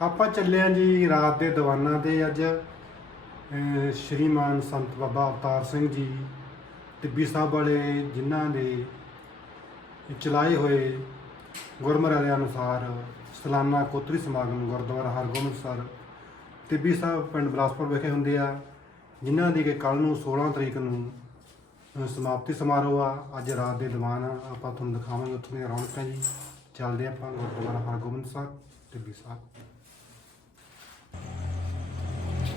ਆਪਾਂ ਚੱਲੇ ਆਂ ਜੀ ਰਾਤ ਦੇ ਦੀਵਾਨਾਂ ਤੇ ਅੱਜ ਸ਼੍ਰੀਮਾਨ ਸੰਤ ਬਾਬਾ ਅਵਤਾਰ ਸਿੰਘ ਜੀ, ਟਿੱਬੀ ਸਾਹਿਬ ਵਾਲੇ ਜਿਨ੍ਹਾਂ ਦੇ ਚਲਾਏ ਹੋਏ ਗੁਰਮਰ੍ਹਾ ਦੇ ਅਨੁਸਾਰ ਸਲਾਨਾ ਕੋਤਰੀ ਸਮਾਗਮ ਗੁਰਦੁਆਰਾ ਹਰਗੋਬਿੰਦ ਸਰ, ਟਿੱਬੀ ਸਾਹਿਬ ਪਿੰਡ ਬਲਾਸਪੁਰ ਵਿਖੇ ਹੁੰਦੇ ਆ, ਜਿਨ੍ਹਾਂ ਦੀ ਕਿ ਕੱਲ ਨੂੰ 16 ਤਰੀਕ ਨੂੰ ਸਮਾਪਤੀ ਸਮਾਰੋਹ ਆ। ਅੱਜ ਰਾਤ ਦੇ ਦੀਵਾਨ ਆਪਾਂ ਤੁਹਾਨੂੰ ਦਿਖਾਵਾਂਗੇ ਉੱਥੋਂ ਦੀਆਂ ਰੌਣਕਾਂ ਜੀ। ਚੱਲਦੇ ਆਪਾਂ ਗੁਰਦੁਆਰਾ ਹਰਗੋਬਿੰਦ ਸਾਹਿਬ, ਟਿੱਬੀ ਸਾਹਿਬ।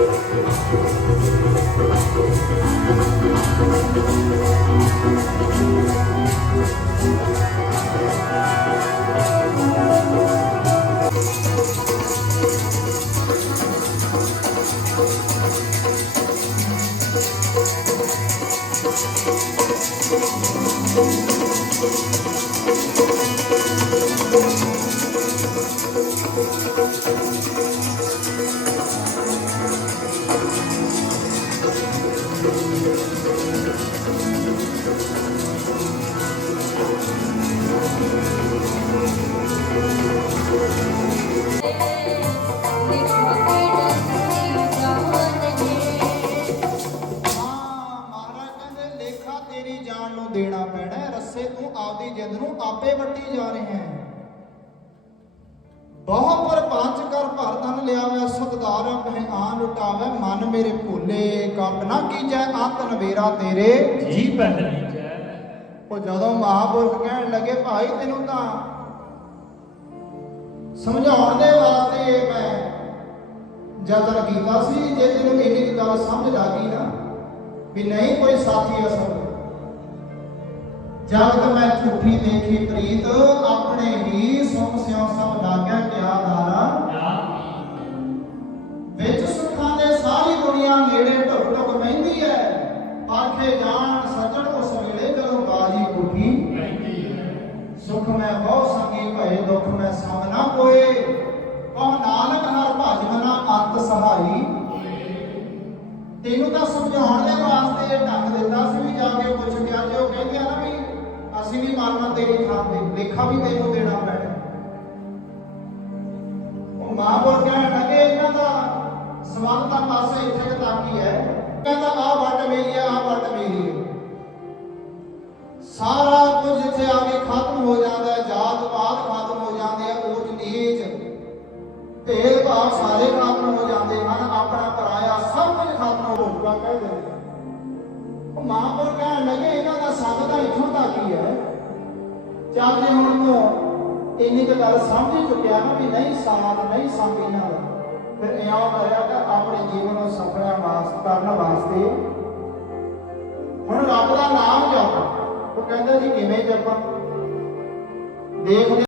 ਹਾਂ ਮਹਾਰਾਜ ਦੇਣਾ ਪੈਣਾ ਹੈ, ਰੱਸੇ ਤੂੰ ਆਪਦੀ ਜਿੰਦ ਨੂੰ ਆਪੇ ਵੱਟੀ ਜਾ ਰਿਹਾ ਹੈ ਬਹੁ ਪਰਪੰਚ ਕਰ ਭਰਤਨ ਲਿਆਵੇ ਸਤਦਾਰ ਕਹਿ ਆ ਲੁਟਾਵੇ ਮਨ ਮੇਰੇ ਭੋਲੇ ਕੰਪ ਨਾ ਕੀਜੈ ਅੰਤ ਨਵੇਰਾ ਤੇਰੇ ਜੀ ਪਹਿਲੀ ਜੈ ਉਹ ਜਦੋਂ ਮਹਾਪੁਰਖ ਕਹਿਣ ਲੱਗੇ ਭਾਈ ਤੈਨੂੰ ਤਾਂ ਸਮਝਾਉਣ ਦੇ ਵਾਸਤੇ ਯਤਨ ਕੀਤਾ ਸੀ ਜੇ ਤੈਨੂੰ ਇੰਨੀ ਕੁ ਗੱਲ ਸਮਝ ਆ ਗਈ ਨਾ ਵੀ ਨਹੀਂ ਕੋਈ ਸਾਥੀ ਅਸਲ ਜਦ ਮੈਂ ਝੂਠੀ ਦੇਖੀ ਪ੍ਰੀਤ ਆਪਣੇ ਹੀ ਸੁਖ ਸਿਉ ਸਭ ਲਾਗਿਆ ਕਿਆ ਧਾਰਾ ਵਿੱਚ ਸੁੱਖਾਂ ਦੇ ਸਾਰੀ ਦੁਨੀਆ ਨੇੜੇ ਢੁਕ ਢੁਕ ਮਹਿੰਦੀ ਹੈ ਪਾਖੇ ਜਾਣ ਸੱਜਣ ਉਸ ਵੇਲੇ ਜਦੋਂ ਬਾਜੀ ਕੁੱਠੀ ਸੁਖ ਮੈਂ ਬਹੁ ਸੰਗੀ ਭਏ ਦੁਖ ਮੈਂ ਸੰਗ ਨਾ ਕੋਏ ਤਾਂ ਸਮਝਾਉਣ ਦੇ ਵਾਸਤੇ ਢੰਗ ਦਿੱਤਾ ਸੀ ਵੀ ਜਾ ਕੇ ਪੁੱਛ ਗਿਆ ਜੇ। ਉਹ ਕਹਿੰਦੇ ਆ ਨਾ ਵੀ ਅਸੀਂ ਵੀ ਮਾਰਨਾ ਤੇਰੀ ਥਾਂ ਤੇ ਲੇਖਾ ਵੀ ਤੈਨੂੰ ਦੇਣਾ ਪੈਣਾ। ਉਹ ਮਾਂ ਕਹਿਣ ਲੱਗੇ ਇਹਨਾਂ ਦਾ ਸਵਾਲ ਤਾਂ ਪਾਸੇ ਇੱਥੇ ਤੱਕ ਹੀ ਹੈ। ਕਹਿੰਦਾ ਆ ਵੱਟ ਮੇਰੀ ਹੈ ਆ ਵੱਟ ਮੇਰੀ ਹੈ। ਸਾਰਾ ਕੁਝ ਇੱਥੇ ਆ ਕੇ ਖਤਮ ਹੋ ਜਾਂਦਾ ਹੈ ਜਾਤ ਪਾਤ ਖਤਮ ਹੋ ਜਾਂਦੇ ਆ ਊਚ ਨੀਚ, ਭੇਦ ਭਾਵ ਸਾਰੇ ਖਤਮ ਹੋ ਜਾਂਦੇ ਹਨ, ਆਪਣਾ ਪਰਾਇਆ ਸਭ ਕੁਝ ਖਤਮ ਹੋ ਜਾਊਗਾ, ਕਹਿ ਉਹ ਮਹਾਂਪੁਰ ਕਹਿਣ ਲੱਗੇ, ਇਹਨਾਂ ਦਾ ਸੰਗ ਤਾਂ ਇੱਥੋਂ ਤੱਕ ਹੀ ਹੈ। ਚੱਲ ਜੇ ਹੁਣ ਤੋਂ ਇੰਨੀ ਕੁ ਗੱਲ ਸਮਝ ਚੁੱਕਿਆ ਨਾ ਵੀ ਨਹੀਂ ਸਾਥ, ਨਹੀਂ ਸੰਗ ਇਹਨਾਂ ਦਾ, ਫਿਰ ਇਉਂ ਕਰਿਆ ਕਿ ਆਪਣੇ ਜੀਵਨ ਨੂੰ ਸਫਲਿਆ ਵਾਸਤੇ, ਕਰਨ ਵਾਸਤੇ। ਹੁਣ ਰੱਬ ਦਾ ਨਾਮ ਜਪ। ਉਹ ਕਹਿੰਦਾ ਜੀ, ਕਿਵੇਂ ਜਪਾਂ? ਦੇਖਦੇ